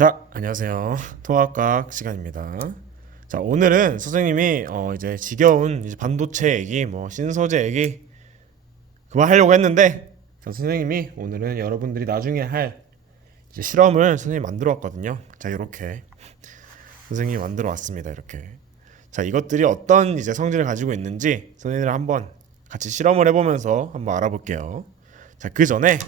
자, 안녕하세요. 통합과학 시간입니다. 자, 오늘은 선생님이 이제 지겨운 이제 반도체 얘기, 신소재 얘기 그만하려고 했는데, 자, 선생님이 오늘은 여러분들이 나중에 할 이제 실험을 선생님이 만들어 왔거든요. 자, 이렇게 선생님이 만들어 왔습니다. 이렇게. 자, 이것들이 어떤 이제 성질을 가지고 있는지 선생님들 한번 같이 실험을 해보면서 한번 알아볼게요. 자, 그 전에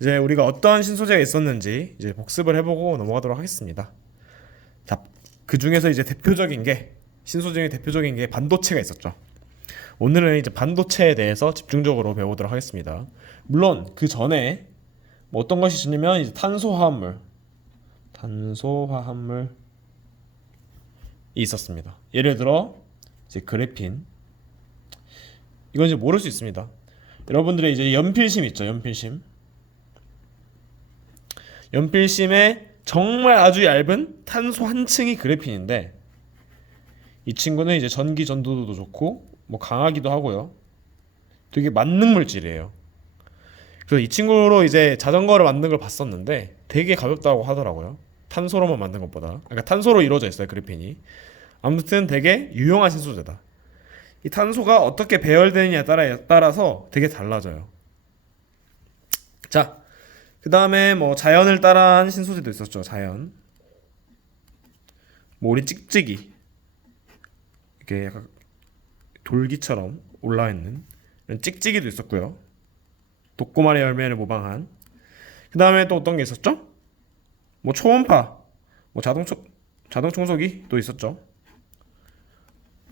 이제 우리가 어떤 신소재가 있었는지 이제 복습을 해보고 넘어가도록 하겠습니다. 자, 그 중에서 이제 대표적인 게 신소재 중에 대표적인 게 반도체가 있었죠. 오늘은 이제 반도체에 대해서 집중적으로 배워보도록 하겠습니다. 물론 그 전에 어떤 것이 있냐면 이제 탄소화합물이 있었습니다. 예를 들어 이제 그래핀, 이건 이제 모를 수 있습니다. 여러분들의 이제 연필심 있죠, 연필심에 정말 아주 얇은 탄소 한 층이 그래핀인데, 이 친구는 이제 전기 전도도 좋고 강하기도 하고요. 되게 만능 물질이에요. 그래서 이 친구로 이제 자전거를 만든 걸 봤었는데 되게 가볍다고 하더라고요. 탄소로만 만든 것보다. 그러니까 탄소로 이루어져 있어요, 그래핀이. 아무튼 되게 유용한 신소재다. 이 탄소가 어떻게 배열되느냐에 따라서 되게 달라져요. 자, 그 다음에 자연을 따라한 신소재도 있었죠. 자연. 우리 찍찍이, 이렇게 약간 돌기처럼 올라있는 이런 찍찍이도 있었고요. 독고마리 열매를 모방한. 그 다음에 또 어떤 게 있었죠? 초음파, 자동 청소기 또 있었죠.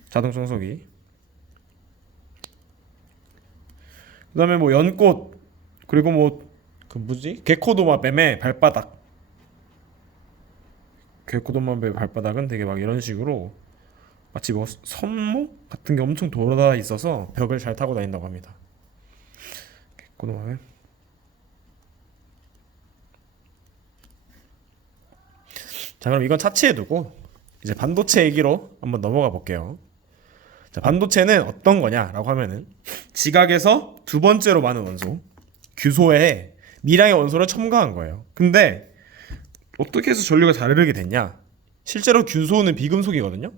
자동 청소기. 그 다음에 연꽃, 그리고 게코도마뱀의 발바닥. 게코도마뱀의 발바닥은 되게 이런 식으로 마치 선모 같은 게 엄청 돌아다 있어서 벽을 잘 타고 다닌다고 합니다. 게코도마뱀. 자, 그럼 이건 차치해 두고 이제 반도체 얘기로 한번 넘어가 볼게요. 자, 반도체는 어떤 거냐라고 하면은 지각에서 두 번째로 많은 원소 규소에 미량의 원소를 첨가한 거예요. 근데 어떻게 해서 전류가 잘 흐르게 됐냐? 실제로 규소는 비금속이거든요.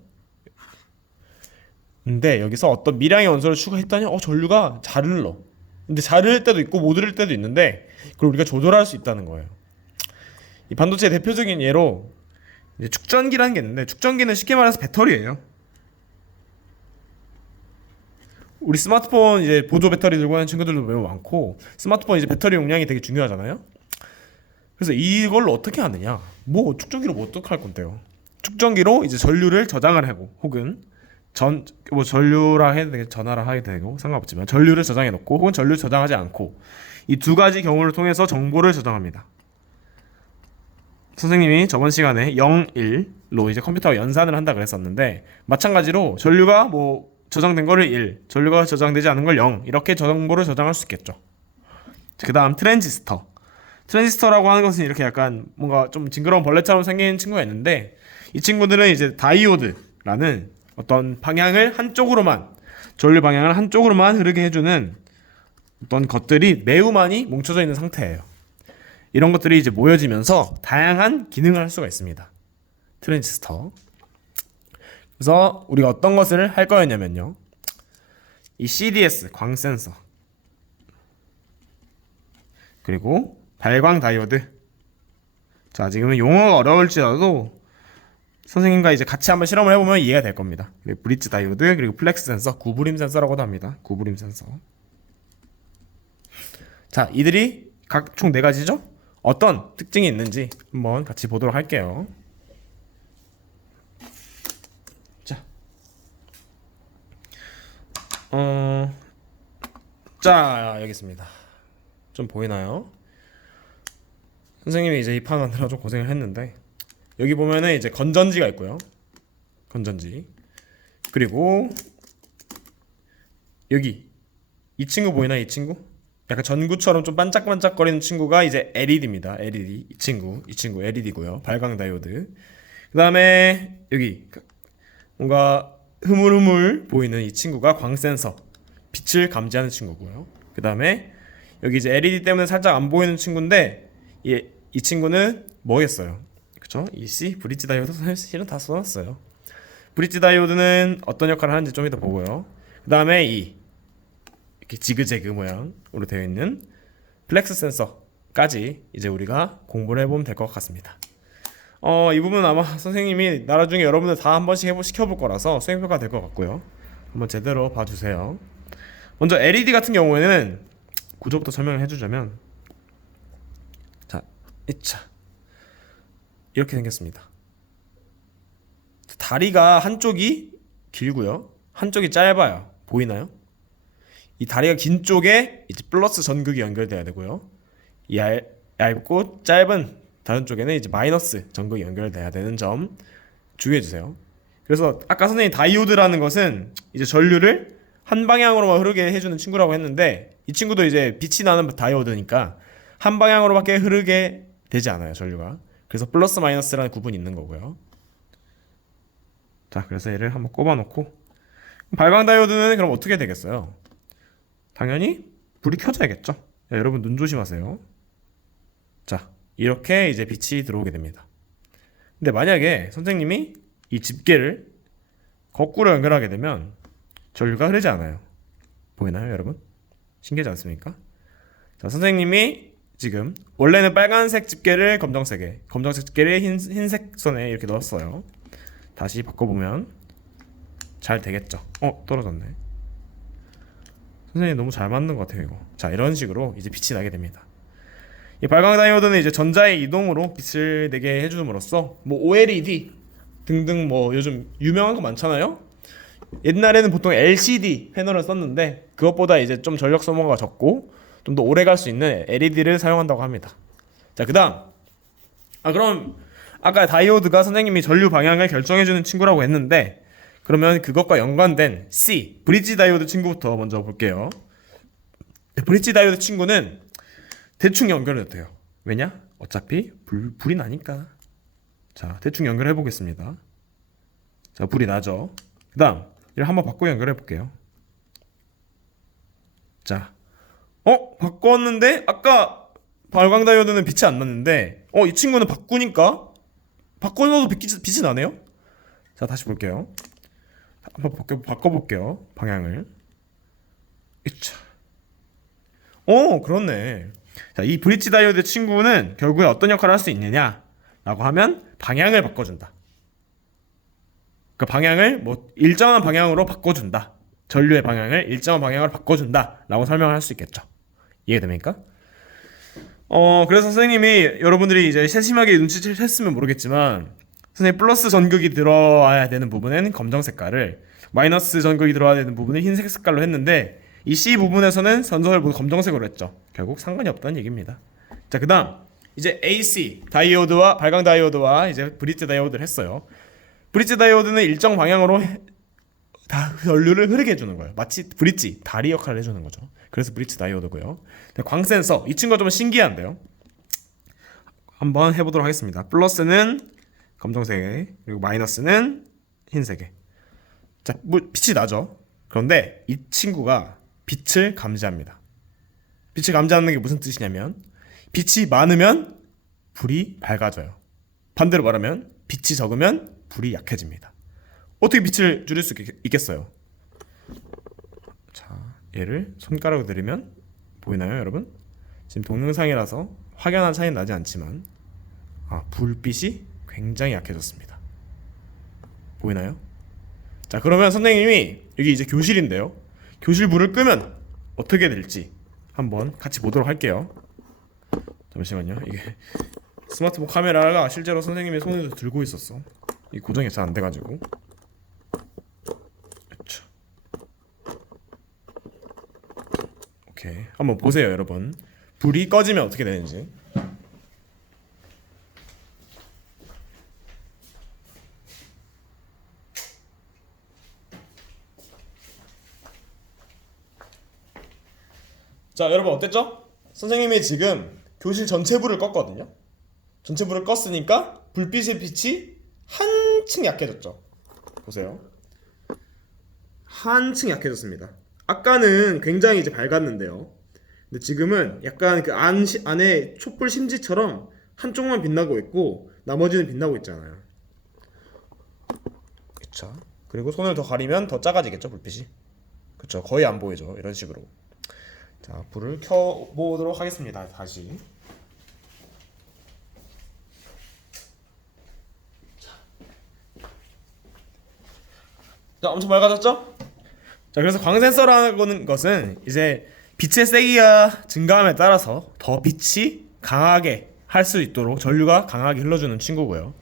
근데 여기서 어떤 미량의 원소를 추가했더니 전류가 잘 흘러. 근데 잘 흐를 때도 있고 못 흐를 때도 있는데 그걸 우리가 조절할 수 있다는 거예요. 이 반도체의 대표적인 예로 이제 축전기라는 게 있는데, 축전기는 쉽게 말해서 배터리예요. 우리 스마트폰 이제 보조 배터리 들고 하는 친구들도 매우 많고, 스마트폰 이제 배터리 용량이 되게 중요하잖아요. 그래서 이걸로 어떻게 하느냐? 축전기로 어떻게 할 건데요? 축전기로 이제 전류를 저장을 하고, 혹은 전류라 해도 되고 전하라 해도 되고 상관없지만 전류를 저장해 놓고, 혹은 전류를 저장하지 않고, 이 두 가지 경우를 통해서 정보를 저장합니다. 선생님이 저번 시간에 0, 1로 이제 컴퓨터와 연산을 한다 그랬었는데, 마찬가지로 전류가 저장된 거를 1, 전류가 저장되지 않은 걸 0, 이렇게 정보를 저장할 수 있겠죠. 그 다음 트랜지스터라고 하는 것은 이렇게 약간 뭔가 좀 징그러운 벌레처럼 생긴 친구가 있는데, 이 친구들은 이제 다이오드라는 어떤 방향을 한쪽으로만, 전류 방향을 한쪽으로만 흐르게 해주는 어떤 것들이 매우 많이 뭉쳐져 있는 상태예요. 이런 것들이 이제 모여지면서 다양한 기능을 할 수가 있습니다. 트랜지스터. 그래서 우리가 어떤 것을 할 거였냐면요, 이 CDS 광 센서, 그리고 발광 다이오드. 자, 지금은 용어가 어려울지라도 선생님과 이제 같이 한번 실험을 해보면 이해가 될 겁니다. 그리고 브릿지 다이오드, 그리고 플렉스 센서, 구부림 센서라고도 합니다. 구부림 센서. 자, 이들이 각 총 4가지죠? 어떤 특징이 있는지 한번 같이 보도록 할게요. 자, 여기 있습니다. 좀 보이나요? 선생님이 이제 이 판 만들어 좀 고생을 했는데, 여기 보면은 이제 건전지가 있고요. 건전지. 그리고 여기 이 친구 보이나? 이 친구? 약간 전구처럼 좀 반짝반짝거리는 친구가 이제 LED입니다. LED. 이 친구 LED고요. 발광 다이오드. 그 다음에 여기 뭔가 흐물흐물 보이는 이 친구가 광 센서, 빛을 감지하는 친구고요. 그 다음에 여기 이제 LED 때문에 살짝 안 보이는 친구인데, 이 친구는 뭐겠어요? 그쵸? EC 브릿지 다이오드 실은 다 써놨어요. 브릿지 다이오드는 어떤 역할을 하는지 좀 이따 보고요. 그 다음에 이 이렇게 지그재그 모양으로 되어 있는 플렉스 센서까지 이제 우리가 공부를 해보면 될 것 같습니다. 이 부분은 아마 선생님이 나중에 여러분들 다 한 번씩 시켜볼 거라서 수행평가 될 것 같고요. 한번 제대로 봐주세요. 먼저 LED 같은 경우에는 구조부터 설명을 해주자면, 자, 이렇게 생겼습니다. 다리가 한쪽이 길고요, 한쪽이 짧아요. 보이나요? 이 다리가 긴 쪽에 이제 플러스 전극이 연결돼야 되고요, 이 얇고 짧은 다른 쪽에는 이제 마이너스 전극이 연결돼야 되는 점 주의해 주세요. 그래서 아까 선생님 다이오드라는 것은 이제 전류를 한 방향으로만 흐르게 해주는 친구라고 했는데, 이 친구도 이제 빛이 나는 다이오드니까 한 방향으로밖에 흐르게 되지 않아요, 전류가. 그래서 플러스 마이너스라는 구분이 있는 거고요. 자, 그래서 얘를 한번 꼽아 놓고, 발광 다이오드는 그럼 어떻게 되겠어요? 당연히 불이 켜져야겠죠. 야, 여러분 눈 조심하세요. 자, 이렇게 이제 빛이 들어오게 됩니다. 근데 만약에 선생님이 이 집게를 거꾸로 연결하게 되면 전류가 흐르지 않아요. 보이나요, 여러분? 신기하지 않습니까? 자, 선생님이 지금 원래는 빨간색 집게를 검정색에, 검정색 집게를 흰색 선에 이렇게 넣었어요. 다시 바꿔보면 잘 되겠죠? 떨어졌네. 선생님 너무 잘 맞는 것 같아요, 이거. 자, 이런 식으로 이제 빛이 나게 됩니다. 이 발광 다이오드는 이제 전자의 이동으로 빛을 내게 해줌으로써 뭐 OLED 등등 뭐 요즘 유명한 거 많잖아요. 옛날에는 보통 LCD 패널을 썼는데 그것보다 이제 좀 전력 소모가 적고 좀 더 오래 갈 수 있는 LED를 사용한다고 합니다. 자, 그다음 그럼 아까 다이오드가 선생님이 전류 방향을 결정해주는 친구라고 했는데, 그러면 그것과 연관된 C 브릿지 다이오드 친구부터 먼저 볼게요. 브릿지 다이오드 친구는 대충 연결해도 돼요. 왜냐? 어차피 불이 나니까. 자, 대충 연결해 보겠습니다. 자, 불이 나죠. 그 다음 이를 한번 바꿔 연결해 볼게요. 자, 바꿨는데 아까 발광 다이오드는 빛이 안 났는데 이 친구는 바꾸니까 바꿔줘도 빛이 나네요. 자, 다시 볼게요. 한번 바꿔볼게요, 방향을. 그렇네. 자, 이 브릿지 다이오드 친구는 결국에 어떤 역할을 할 수 있느냐 라고 하면 방향을 바꿔준다. 그 방향을 뭐 일정한 방향으로 바꿔준다. 전류의 방향을 일정한 방향으로 바꿔준다 라고 설명을 할 수 있겠죠. 이해됩니까? 그래서 선생님이 여러분들이 이제 세심하게 눈치챘으면 모르겠지만, 선생님 플러스 전극이 들어와야 되는 부분은 검정 색깔을, 마이너스 전극이 들어와야 되는 부분은 흰색 색깔로 했는데, 이 C 부분에서는 선서를 모두 검정색으로 했죠. 결국 상관이 없다는 얘기입니다. 자, 그 다음 이제 AC 다이오드와 발광 다이오드와 이제 브릿지 다이오드를 했어요. 브릿지 다이오드는 일정 방향으로 다 전류를 흐르게 해주는 거예요. 마치 브릿지 다리 역할을 해주는 거죠. 그래서 브릿지 다이오드고요. 광 센서, 이 친구가 좀 신기한데요. 한번 해보도록 하겠습니다. 플러스는 검정색에, 그리고 마이너스는 흰색에. 자, 빛이 나죠. 그런데 이 친구가 빛을 감지합니다. 빛을 감지하는 게 무슨 뜻이냐면, 빛이 많으면 불이 밝아져요. 반대로 말하면 빛이 적으면 불이 약해집니다. 어떻게 빛을 줄일 수 있겠어요? 자, 얘를 손가락으로 들이면 보이나요, 여러분? 지금 동영상이라서 확연한 차이는 나지 않지만 불빛이 굉장히 약해졌습니다. 보이나요? 자, 그러면 선생님이 여기 이제 교실인데요, 교실 불을 끄면 어떻게 될지 한번 같이 보도록 할게요. 잠시만요. 이게 스마트폰 카메라가 실제로 선생님의 손에도 들고 있었어. 이 고정이 잘 안 돼가지고. 그렇죠. 오케이, 한번 보세요, 여러분. 불이 꺼지면 어떻게 되는지. 자, 여러분 어땠죠? 선생님이 지금 교실 전체 불을 껐거든요. 전체 불을 껐으니까 불빛의 빛이 한층 약해졌죠. 보세요. 한층 약해졌습니다. 아까는 굉장히 이제 밝았는데요. 근데 지금은 약간 그 안에 촛불 심지처럼 한쪽만 빛나고 있고 나머지는 빛나고 있잖아요. 그쵸. 그리고 손을 더 가리면 더 작아지겠죠, 불빛이. 그쵸. 거의 안 보이죠. 이런 식으로. 자, 불을 켜보도록 하겠습니다. 다시. 자, 엄청 맑아졌죠? 자, 그래서 광 센서라는 것은 이제 빛의 세기가 증가함에 따라서 더 빛이 강하게 할 수 있도록 전류가 강하게 흘러주는 친구고요.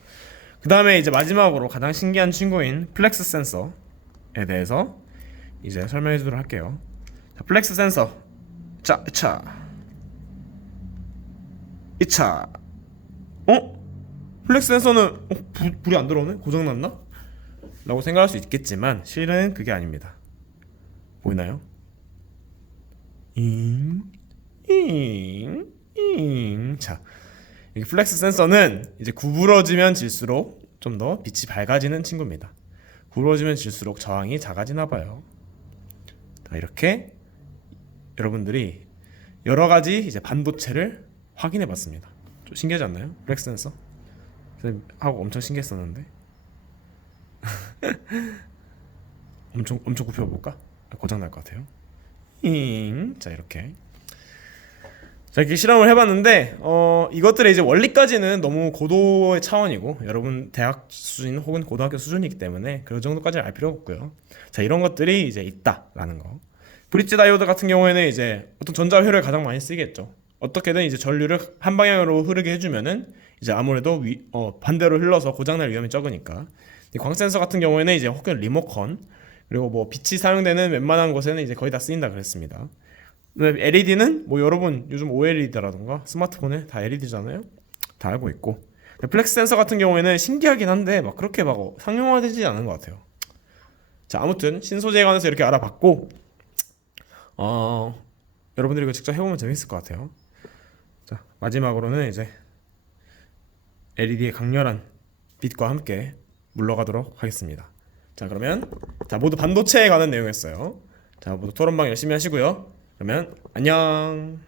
그 다음에 이제 마지막으로 가장 신기한 친구인 플렉스 센서에 대해서 이제 설명해 주도록 할게요. 자, 플렉스 센서. 자, 이차. 플렉스 센서는 불이 안 들어오네? 고장났나? 라고 생각할 수 있겠지만 실은 그게 아닙니다. 보이나요? 자, 이 플렉스 센서는 이제 구부러지면 질수록 좀 더 빛이 밝아지는 친구입니다. 구부러지면 질수록 저항이 작아지나 봐요. 자, 이렇게 여러분들이 여러 가지 이제 반도체를 확인해 봤습니다. 좀 신기하지 않나요? 플렉스 센서 하고 엄청 신기했었는데 엄청 굽혀볼까? 고장 날 것 같아요. 자, 이렇게 자, 이렇게 실험을 해봤는데 이것들의 이제 원리까지는 너무 고도의 차원이고 여러분 대학 수준 혹은 고등학교 수준이기 때문에 그 정도까지는 알 필요가 없고요. 자, 이런 것들이 이제 있다라는 거. 브릿지 다이오드 같은 경우에는 이제 어떤 전자회로에 가장 많이 쓰이겠죠. 어떻게든 이제 전류를 한 방향으로 흐르게 해주면은 이제 아무래도 반대로 흘러서 고장날 위험이 적으니까. 광 센서 같은 경우에는 이제 혹은 리모컨 그리고 뭐 빛이 사용되는 웬만한 곳에는 이제 거의 다 쓰인다 그랬습니다. LED는 뭐 여러분 요즘 OLED라던가 스마트폰에 다 LED잖아요. 다 알고 있고. 플렉스 센서 같은 경우에는 신기하긴 한데 막 그렇게 막 상용화되지 않은 것 같아요. 자, 아무튼 신소재에 관해서 이렇게 알아봤고 여러분들이 이거 직접 해보면 재밌을 것 같아요. 자, 마지막으로는 이제 LED의 강렬한 빛과 함께 물러가도록 하겠습니다. 자, 그러면 모두 반도체에 관한 내용이었어요. 자, 모두 토론방 열심히 하시고요. 그러면 안녕.